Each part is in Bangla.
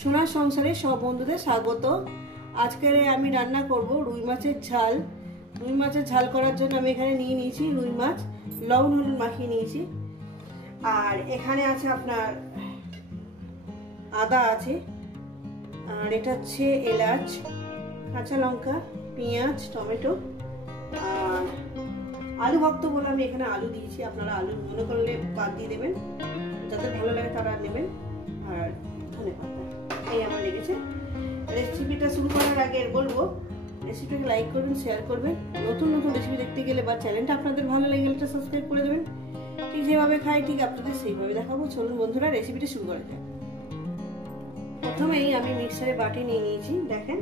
সোনার সংসারে সব বন্ধুদের স্বাগত। আজকে আমি রান্না করব রুই মাছের ঝাল। রুই মাছের ঝাল করার জন্য আমি এখানে নিয়ে নিয়েছি রুই মাছ, লবণ হলুদ মাখিয়ে নিয়েছি। আর এখানে আছে আপনার আদা আছে, আর এটা হচ্ছে এলাচ, কাঁচা লঙ্কা, পেঁয়াজ, টমেটো, আর আলু ভক্ত বলে আমি এখানে আলু দিয়েছি। আপনারা আলু মনে করলে বাদ দিয়ে দেবেন, যাদের ভালো লাগে তারা নেবেন। আর ধনেপাতা এই আমার লেগেছে। রেসিপিটা শুরু করার আগে বলবো রেসিপিটাকে লাইক করবেন, শেয়ার করবেন। নতুন নতুন রেসিপি দেখতে গেলে বা চ্যানেলটা আপনাদের ভালো লেগে গেলে সাবস্ক্রাইব করে দেবেন। ঠিক যেভাবে খাই ঠিক আপনাদের সেইভাবে দেখাবো। চলুন বন্ধুরা রেসিপিটা শুরু করা যাক। প্রথমেই আমি মিক্সারে বাটি নিয়ে নিয়েছি। দেখেন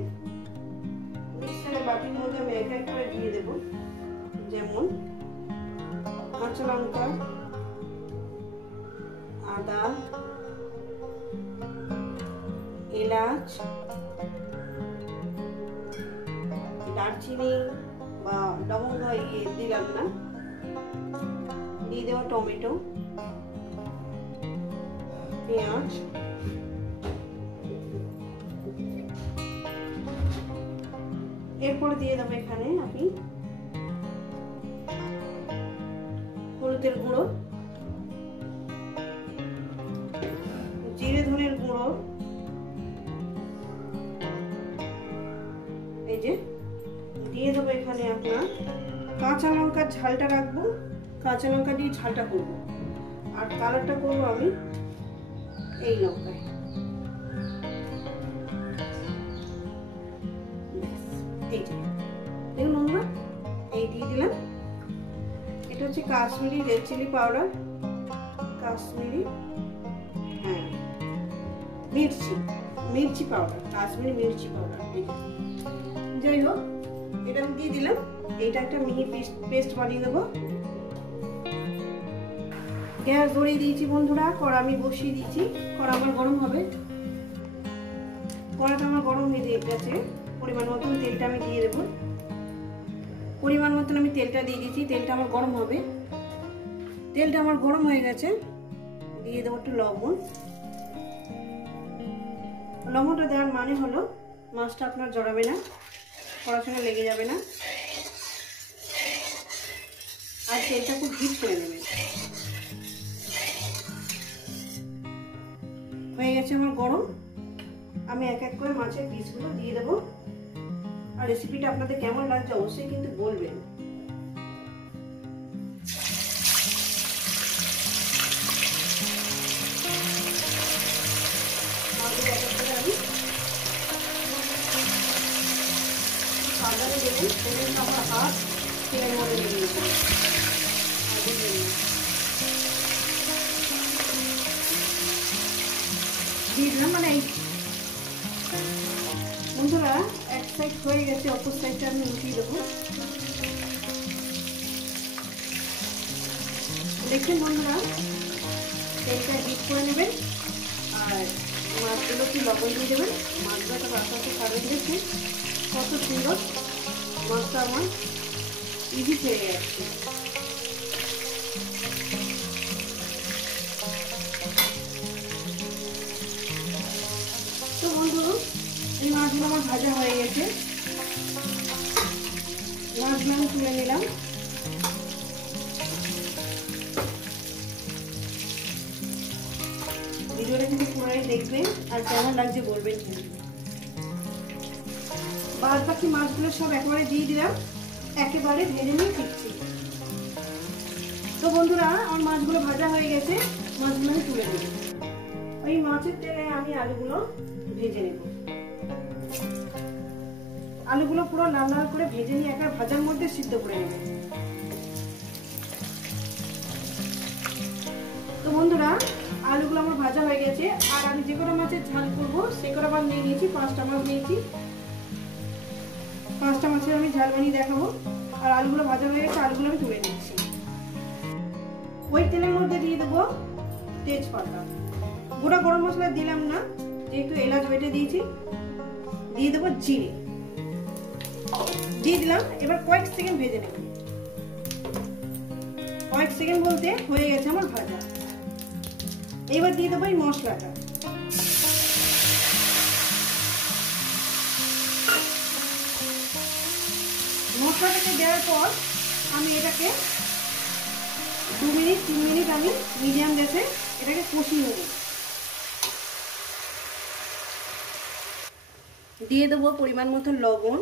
মিক্সারে বাটির মধ্যে আমি এক এক করে দিয়ে দেবো। যেমন কাঁচা লঙ্কা, আদা, এলাচ, দারচিনি বা লবঙ্গ দিলাম না, দিয়ে দেবো টমেটো, পেঁয়াজ, এরপরে দিয়ে দেবো এখানে আমি হলুদের গুঁড়ো, জিরে ধনের গুঁড়ো, এই যে দিয়ে দেবো এখানে আপনার কাঁচা লঙ্কার ঝালটা রাখবো, কাঁচা লঙ্কা দিয়ে ঝালটা করব। আর কালারটা করবো আমি এই লঙ্কায়। এই যে দেখুন বন্ধুরা, এই দিয়ে দিলাম। এটা হচ্ছে Kashmiri red chilli powder, Kashmiri মির্চি পাউডার, কাশ্মীরি মির্চি পাউডার। যাই হোক, এটা আমি দিয়ে দিলাম। এইটা একটা মিহি পেস্ট বানিয়ে দেবো। গ্যাস ধরিয়ে দিয়েছি বন্ধুরা, কড়া আমি বসিয়ে দিয়েছি। কড়া আমার গরম হবে। কড়াটা আমার গরম হয়ে গেছে। পরিমাণ মতন তেলটা আমি দিয়ে দেবো। পরিমাণ মতন আমি তেলটা দিয়ে দিয়েছি। তেলটা আমার গরম হবে। তেলটা আমার গরম হয়ে গেছে। দিয়ে দেবো একটু লবণ। লবণটা দেওয়ার মানে হলো মাছটা আপনার জড়াবে না, পড়াশোনা লেগে যাবে না। আর তেলটা খুব হিট করে নেবেন। হয়ে গেছে আমার গরম। আমি এক এক করে মাছের পিসগুলো দিয়ে দেবো। আর রেসিপিটা আপনাদের কেমন লাগছে অবশ্যই কিন্তু বলবেন। সাবধানে দেবেন, সেদিন আমার হাত তেলের মধ্যে দিয়ে দেবেন। দিয়ে দিলাম মানে বন্ধুরা এক সাইড হয়ে গেছে, অপর সাইডটা আমি উঠিয়ে দেবো। দেখছেন বন্ধুরা, তেলটা ডিপ করে নেবেন। আর মাছগুলো কি লবণ দিয়ে দেবেন। মাছগুলো তো আস্তে খাবেন। দেখছেন কত সুন্দর মাছটা আমার ইজি হয়ে যাচ্ছে। তো বন্ধু এই মাছগুলো আমার ভাজা হয়ে গেছে। মাছগুলো আমি তুলে নিলাম। ভিডিওটা কিন্তু পুরোই দেখবেন আর কেমন লাগছে বলবেন। বাদ বাকি মাছগুলো সব একেবারে দিয়ে দিলাম। একেবারে ভেজে নিয়ে ফিরছি। তো বন্ধুরা আমার মাছগুলো ভাজা হয়ে গেছে। মাছগুলো আমি তুলে নেব। ওই মাছের তেলে আমি আলুগুলো ভেজে নেব। আলুগুলো পুরো লাল লাল করে ভেজে নিয়ে একটা ভাজার মধ্যে সিদ্ধ করে নেব। তো বন্ধুরা আলুগুলো আমার ভাজা হয়ে গেছে। আর আমি যে কটা মাছের ঝাল করবো সে কটা মাছ নিয়ে নিয়েছি। 5টা মাছ নিয়েছি। 5টা মাছের আমি ঝাল বানিয়ে দেখাবো। আর আলুগুলো ভাজা হয়ে গেছে, আলুগুলো আমি তুলে নিচ্ছি। ওই তেলের মধ্যে দিয়ে দেবো তেজপাতা। গোটা গরম মশলা দিলাম না, যেহেতু এলাচ বেটে দিয়েছি। দিয়ে দেবো জিরে, দিয়ে দিলাম। এবার কয়েক সেকেন্ড ভেজে নেব। কয়েক সেকেন্ড বলতে হয়ে গেছে আমার ভাজা। এবার দিয়ে দেবো এই মশলাটা। মশলাটাকে দেওয়ার পর আমি এটাকে 2 মিনিট 3 মিনিট আমি মিডিয়াম গ্যাসে এটাকে কষিয়ে নেব। দিয়ে দেবো পরিমাণ মতো লবণ।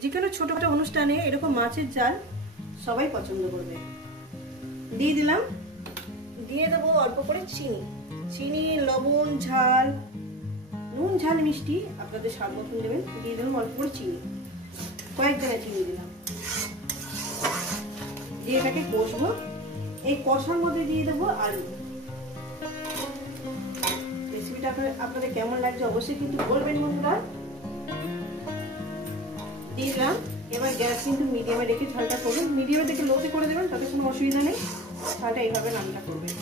যে কোনো ছোটোখাটো অনুষ্ঠানে এরকম মাছের ঝাল সবাই পছন্দ করবে। দিয়ে দিলাম, দিয়ে দেবো অল্প করে চিনি। চিনি, লবণ, ঝাল, নুন ঝাল মিষ্টি আপনাদের স্বাদ মতন দেবেন। দিয়ে দিলাম অল্প করে চিনি, কয়েক জায়গায় চিনি দিলাম। দিয়ে এটাকে কষবো। এই কষার মধ্যে দিয়ে দেবো আলু। রেসিপিটা আপনাদের কেমন লাগছে অবশ্যই কিন্তু বলবেন বন্ধুরা। দিয়ে দিলাম। এবার গ্যাস কিন্তু মিডিয়ামে রেখে ঝালটা করবেন। মিডিয়ামে থেকে লোতে করে দেবেন, তাতে কোনো অসুবিধা নেই। ঝালটা এইভাবে রান্না করবেন।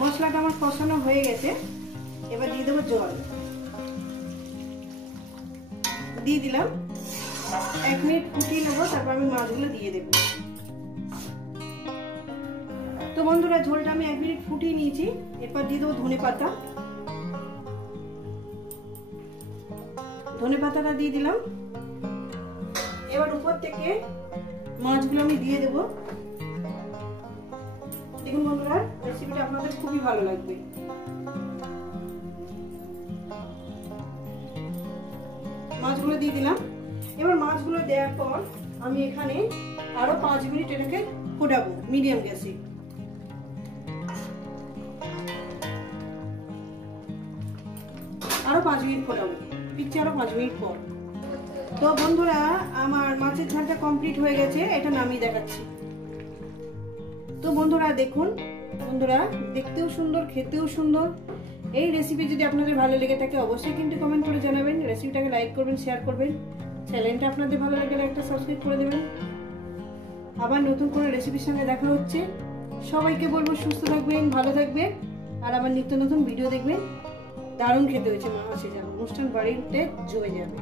মশলাটা আমার কষানো হয়ে গেছে। এবার দিয়ে দেবো জল। দিয়ে দিলাম। 1 মিনিট ফুটিয়ে নেবো, তারপর আমি মাছগুলো দিয়ে দেবো। তো বন্ধুরা ঝোলটা আমি 1 মিনিট ফুটিয়ে নিয়েছি। এরপর দিয়ে দেবো ধনে পাতা। ধনে পাতাটা দিয়ে দিলাম। এবার উপর থেকে মাছগুলো আমি দিয়ে দেবো। দেখুন বন্ধুরা, রেসিপিটা আপনাদের খুবই ভালো লাগবে। মাছগুলো দিয়ে দিলাম। এবার মাছগুলো দেওয়ার পর আমি এখানে আরো 5 মিনিট এটাকে ফোটাবো মিডিয়াম গ্যাসে। আরো 5 মিনিট ফোটাবো, পিচ্ছে আরো 5 মিনিট পর। তো বন্ধুরা আমার মাছের ঝালটা কমপ্লিট হয়ে গেছে, এটা নামিয়ে দেখাচ্ছি। তো বন্ধুরা দেখুন, বন্ধুরা দেখতেও সুন্দর, খেতেও সুন্দর। এই রেসিপি যদি আপনাদের ভালো লেগে থাকে অবশ্যই কিন্তু কমেন্ট করে জানাবেন। রেসিপিটাকে লাইক করবেন, শেয়ার করবেন। চ্যানেলটা আপনাদের ভালো লাগলে একটা সাবস্ক্রাইব করে দেবেন। আবার নতুন কোনো রেসিপির সঙ্গে দেখা হচ্ছে। সবাইকে বলবো সুস্থ থাকবেন, ভালো থাকবেন, আর আমার নিত্য নতুন ভিডিও দেখবেন। দারুণ খেতে হয়েছে মাছের ঝাল, অনুষ্ঠান বাড়িতে জমে যাবে।